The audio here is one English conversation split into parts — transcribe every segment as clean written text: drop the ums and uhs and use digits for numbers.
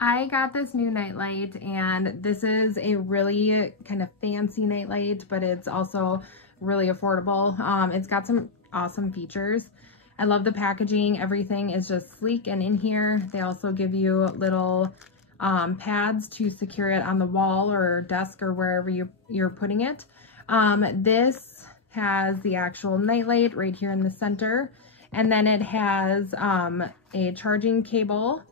I got this new nightlight, and this is a really kind of fancy nightlight, but it's also really affordable. It's got some awesome features. I love the packaging. Everything is just sleek and in here. They also give you little pads to secure it on the wall or desk or wherever you're putting it. This has the actual nightlight right here in the center, and then it has a charging cable,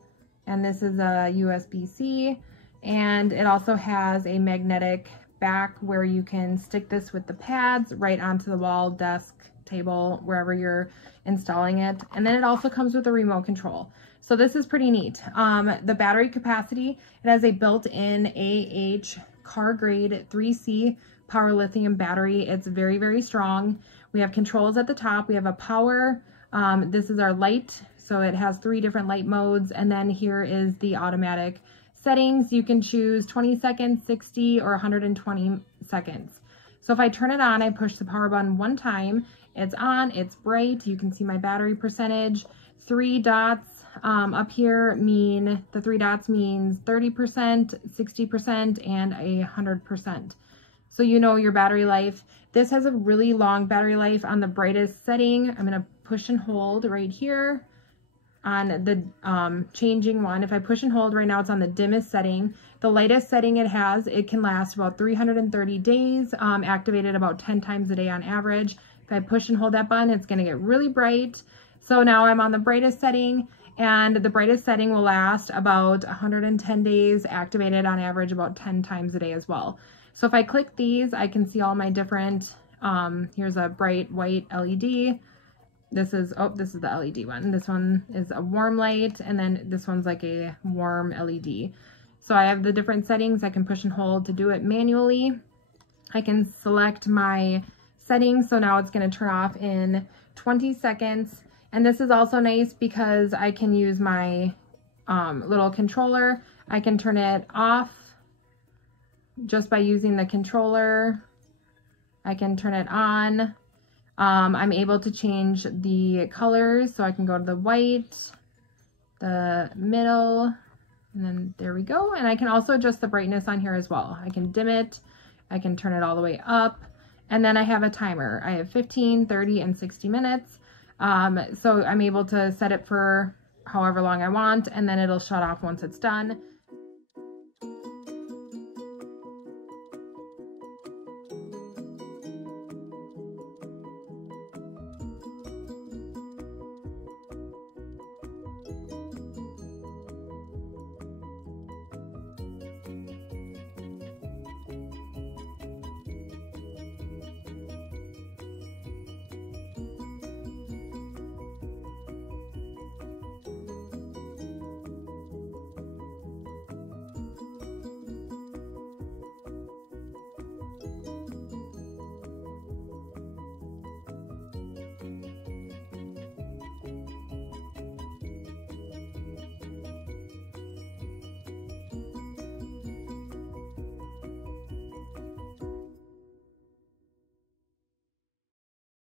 and this is a USB-C, and it also has a magnetic back where you can stick this with the pads right onto the wall, desk, table, wherever you're installing it. And then it also comes with a remote control. So this is pretty neat. The battery capacity, it has a built-in AH car grade 3C power lithium battery. It's very, very strong. We have controls at the top. We have a power. This is our light. So it has 3 different light modes. And then here is the automatic settings. You can choose 20 seconds, 60, or 120 seconds. So if I turn it on, I push the power button 1 time. It's on, it's bright. You can see my battery percentage. 3 dots up here mean, the 3 dots means 30%, 60%, and 100%. So you know your battery life. This has a really long battery life on the brightest setting. I'm gonna push and hold right here on the changing one. If I push and hold right now, it's on the dimmest setting. The lightest setting it has, it can last about 330 days, activated about 10 times a day on average. If I push and hold that button, it's gonna get really bright. So now I'm on the brightest setting, and the brightest setting will last about 110 days, activated on average about 10 times a day as well. So if I click these, I can see all my different, here's a bright white LED. This is the LED one. This one is a warm light, and then this one's like a warm LED. So I have the different settings. I can push and hold to do it manually. I can select my settings. So now it's going to turn off in 20 seconds. And this is also nice because I can use my little controller. I can turn it off just by using the controller. I can turn it on. I'm able to change the colors, so I can go to the white, the middle, and then there we go. And I can also adjust the brightness on here as well. I can dim it, I can turn it all the way up, and then I have a timer. I have 15, 30, and 60 minutes. So I'm able to set it for however long I want, and then it'll shut off once it's done.